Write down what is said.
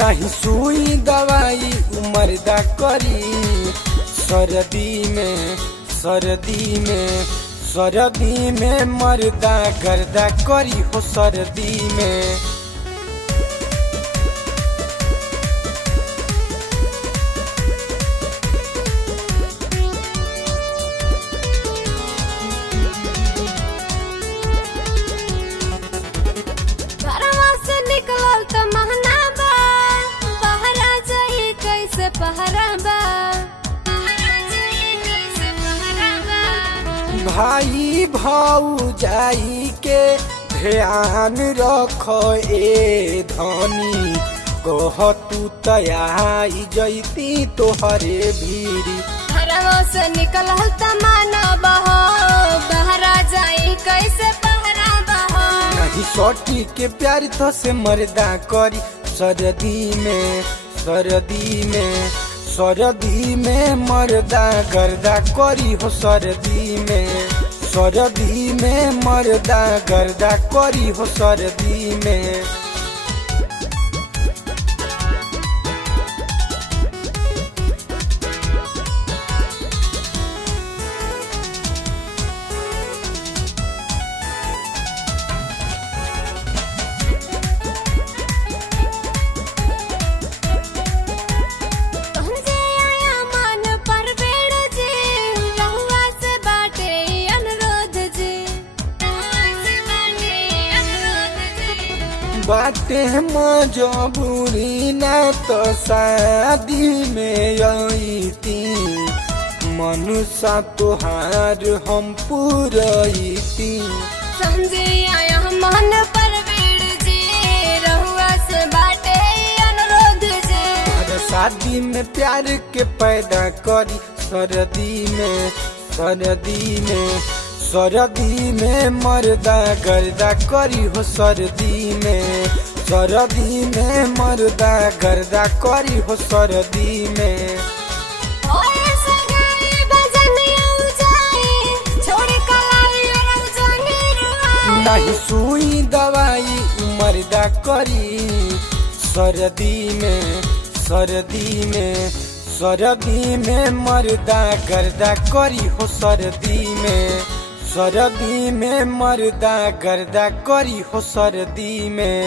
नहीं सुई दवाई उमरदा करी सर्दी में मरदा गर्दा करी हो सर्दी में। भाई भौजाई के ध्यान रख ए धनी, कह तू तयाई जैती तोहरे भीरी। घरवा से निकल तमाना बहो, बहरा जाई कैसे पहरा बहो। नहीं सोटी के प्यार तो से मर्दा करी सर्दी में मर्दा गर्दा करी हो सर्दी में मर्दा गर्दा करी हो सर्दी में। बाटे मजबूरी ना तो शादी में आईती, मनुष्य तोहार हम पुरैती। समझे आया मन पर जी, रहुआ से बाटे अनुरोध जी। शादी में प्यार के पैदा करी सर्दी में मर्दा गर्दा करी हो सर्दी में मर्दा गर्दा करी हो सर्दी में। नहीं सुई दवाई मर्दा करी सर्दी में मर्दा गर्दा करी हो सर्दी में मर्दा गर्दा करी हो सर्दी में।